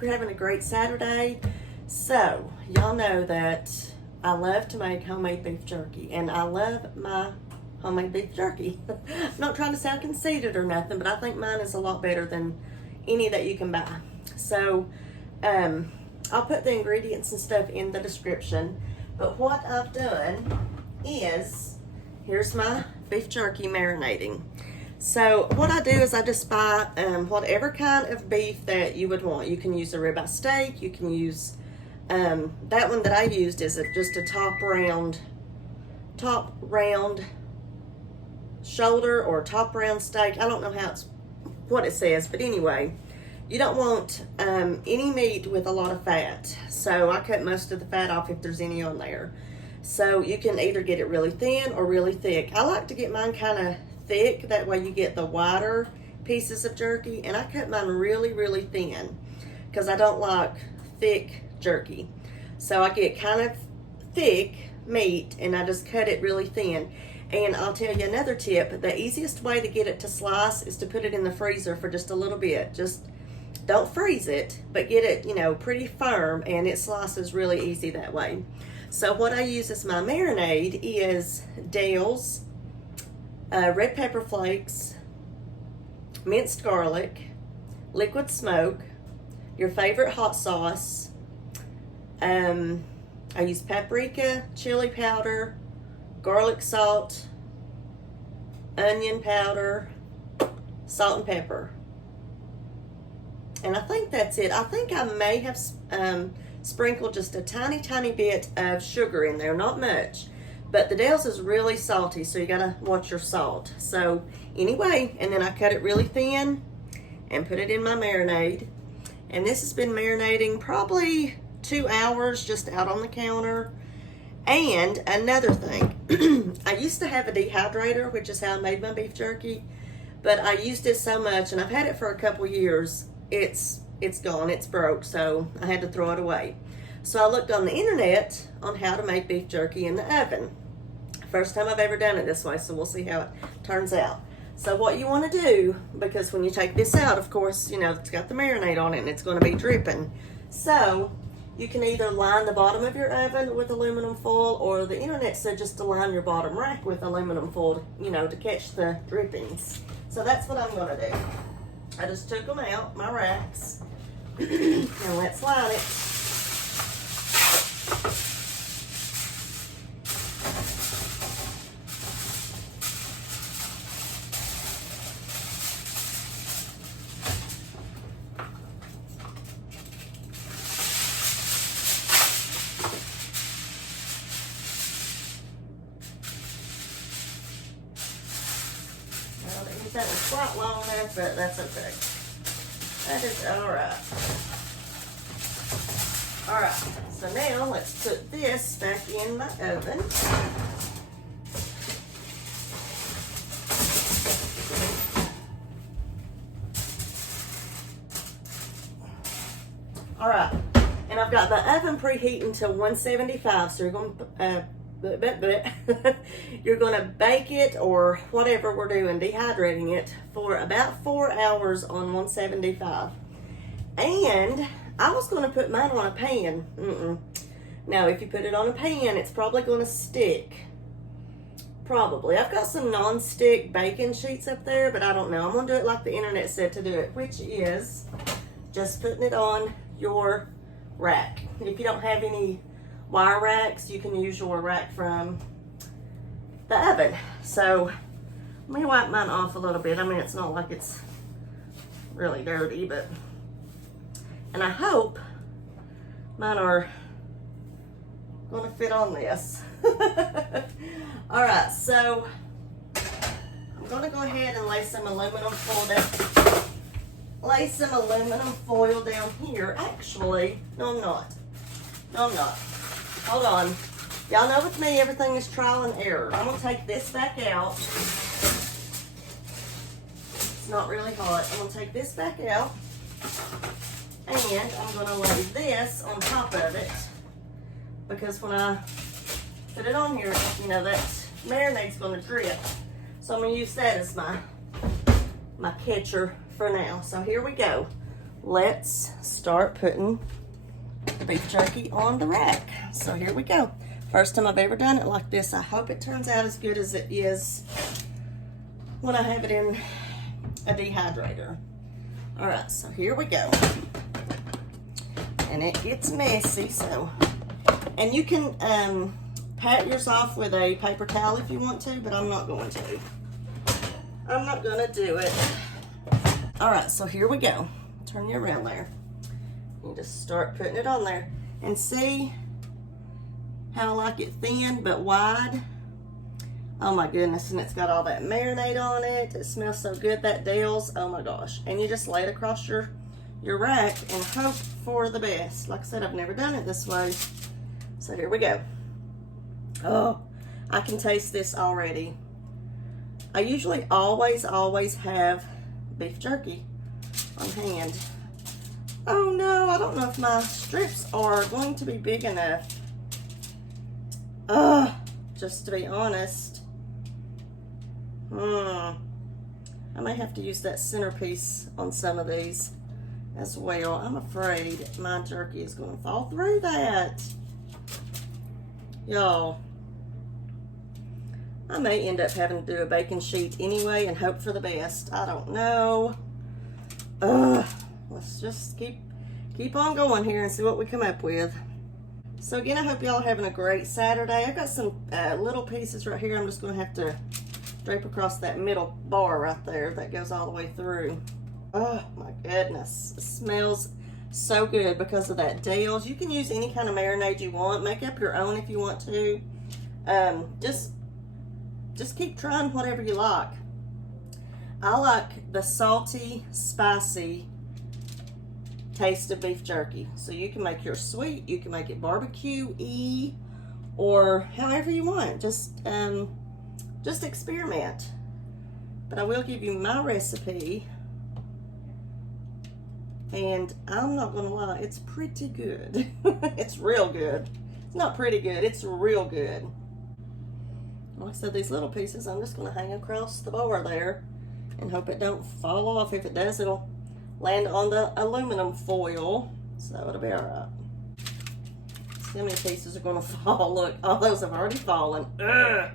hope you're having a great Saturday. So, y'all know that I love to make homemade beef jerky, and I love my homemade beef jerky. I'm not trying to sound conceited or nothing, but I think mine is a lot better than any that you can buy. So, I'll put the ingredients and stuff in the description. But what I've done is, here's my beef jerky marinating. So what I do is I just buy whatever kind of beef that you would want. You can use a ribeye steak. You can use, that one that I used is just a top round shoulder or top round steak. I don't know what it says, but anyway, you don't want any meat with a lot of fat. So I cut most of the fat off if there's any on there. So you can either get it really thin or really thick. I like to get mine kind of thick, that way you get the wider pieces of jerky, and I cut mine really, really thin because I don't like thick jerky. So I get kind of thick meat and I just cut it really thin. And I'll tell you another tip, the easiest way to get it to slice is to put it in the freezer for just a little bit. Just don't freeze it, but get it, pretty firm, and it slices really easy that way. So what I use as my marinade is Dale's red pepper flakes, minced garlic, liquid smoke, your favorite hot sauce. I use paprika, chili powder, garlic salt, onion powder, salt and pepper. And I think that's it. I think I may have sprinkled just a tiny bit of sugar in there, not much. But the Dale's is really salty, so you gotta watch your salt. So anyway, and then I cut it really thin and put it in my marinade. And this has been marinating probably 2 hours just out on the counter. And another thing, I used to have a dehydrator, which is how I made my beef jerky, but I used it so much, and I've had it for a couple years, it's gone, it's broke, so I had to throw it away. So I looked on the internet on how to make beef jerky in the oven. First time I've ever done it this way, so we'll see how it turns out. So what you want to do, because when you take this out, of course, it's got the marinade on it and it's going to be dripping. So you can either line the bottom of your oven with aluminum foil, or the internet said just to line your bottom rack with aluminum foil, to catch the drippings. So that's what I'm going to do. I just took them out, my racks, and let's line it. That was quite long enough, but that's okay. That is alright. Alright, so now let's put this back in my oven. Alright, and I've got the oven preheating to 175, so you're going to you're going to bake it, or whatever we're doing, dehydrating it, for about 4 hours on 175. And I was going to put mine on a pan. Now, if you put it on a pan, it's probably going to stick. Probably. I've got some non-stick baking sheets up there, but I don't know. I'm going to do it like the internet said to do it, which is just putting it on your rack. If you don't have any wire racks, you can use your rack from the oven. So let me wipe mine off a little bit. I mean, it's not like it's really dirty, but, and I hope mine are gonna fit on this. All right, so I'm gonna go ahead and lay some aluminum foil down. Lay some aluminum foil down here. Actually, no, I'm not. No, I'm not. Hold on. Y'all know with me, everything is trial and error. I'm going to take this back out. It's not really hot. I'm going to take this back out. And I'm going to lay this on top of it. Because when I put it on here, that marinade's going to drip. So I'm going to use that as my catcher for now. So here we go. let's start putting the beef jerky on the rack. So here we go. First time I've ever done it like this. I hope it turns out as good as it is when I have it in a dehydrator. All right, so here we go. And it gets messy, so. And you can pat yours off with a paper towel if you want to, but I'm not going to. I'm not gonna do it. All right, so here we go. Turn you around there. You just start putting it on there. And see how I like it thin but wide? Oh my goodness, and it's got all that marinade on it. It smells so good, that Dale's, oh my gosh. And you just lay it across your rack and hope for the best. Like I said, I've never done it this way. So here we go. Oh, I can taste this already. I usually always have beef jerky on hand. Oh no, I don't know if my strips are going to be big enough. Just to be honest. I may have to use that centerpiece on some of these as well. I'm afraid my jerky is going to fall through that. Y'all, I may end up having to do a baking sheet anyway and hope for the best. I don't know. Let's just keep on going here and see what we come up with. So again, I hope y'all are having a great Saturday. I've got some little pieces right here. I'm just going to have to drape across that middle bar right there that goes all the way through. Oh my goodness, it smells so good because of that Dale's. You can use any kind of marinade you want. Make up your own if you want to. Just keep trying whatever you like. I like the salty, spicy taste of beef jerky. So you can make yours sweet, you can make it barbecue-y, or however you want. Just experiment. But I will give you my recipe, and I'm not gonna lie, it's pretty good. It's real good. It's not pretty good, it's real good. Like I said, these little pieces I'm just gonna hang across the bar there and hope it don't fall off. If it does, it'll land on the aluminum foil, so it'll be all right. See how many pieces are gonna fall. Look, all those have already fallen. Ugh.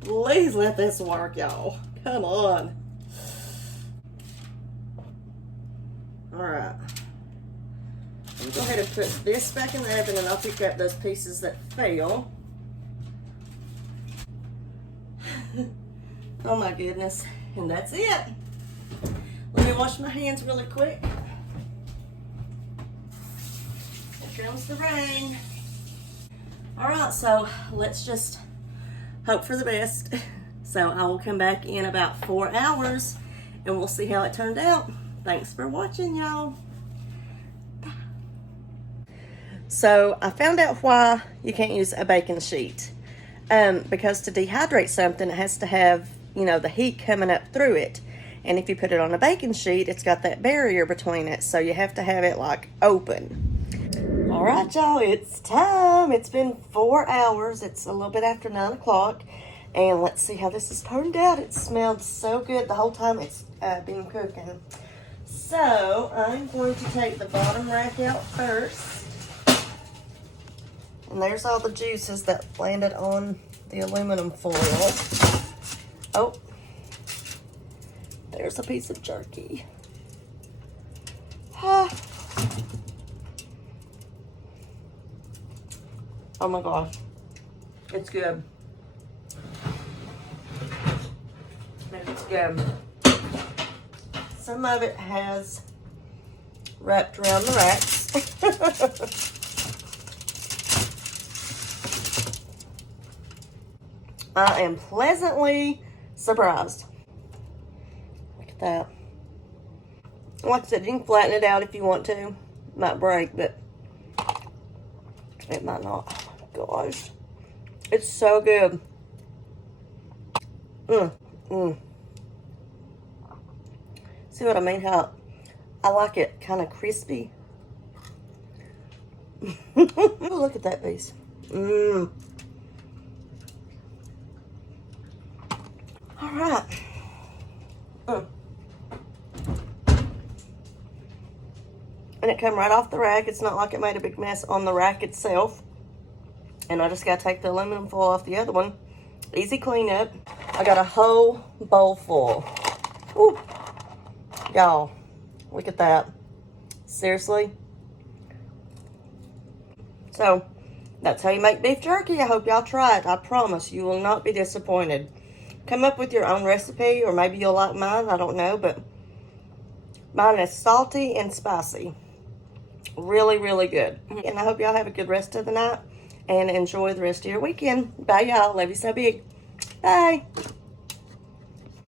Please let this work, y'all. Come on. All right. I'm gonna go ahead and put this back in the oven, and I'll pick up those pieces that fell. Oh my goodness. And that's it. Let me wash my hands really quick. Here comes the rain. All right, so let's just hope for the best. So I will come back in about 4 hours and we'll see how it turned out. Thanks for watching, y'all. So I found out why you can't use a baking sheet. Because to dehydrate something, it has to have, the heat coming up through it. And if you put it on a baking sheet, it's got that barrier between it. So you have to have it like open. All right, y'all, it's time. It's been 4 hours. It's a little bit after 9 o'clock. And let's see how this has turned out. It smelled so good the whole time it's been cooking. So I'm going to take the bottom rack out first. And there's all the juices that landed on the aluminum foil. Oh, there's a piece of jerky. Ah. Oh my gosh, it's good. It's good. Some of it has wrapped around the racks. I am pleasantly surprised. Look at that. Like I said, you can flatten it out if you want to. It might break, but it might not. Oh my gosh. It's so good. See what I mean? How I like it kind of crispy. Look at that piece. All right. And it came right off the rack. It's not like it made a big mess on the rack itself. And I just got to take the aluminum foil off the other one. Easy cleanup. I got a whole bowl full. Ooh. Y'all, look at that. Seriously. So, that's how you make beef jerky. I hope y'all try it. I promise you will not be disappointed. Come up with your own recipe, or maybe you'll like mine. I don't know, but mine is salty and spicy. Really, really good. And I hope y'all have a good rest of the night and enjoy the rest of your weekend. Bye, y'all. Love you so big. Bye.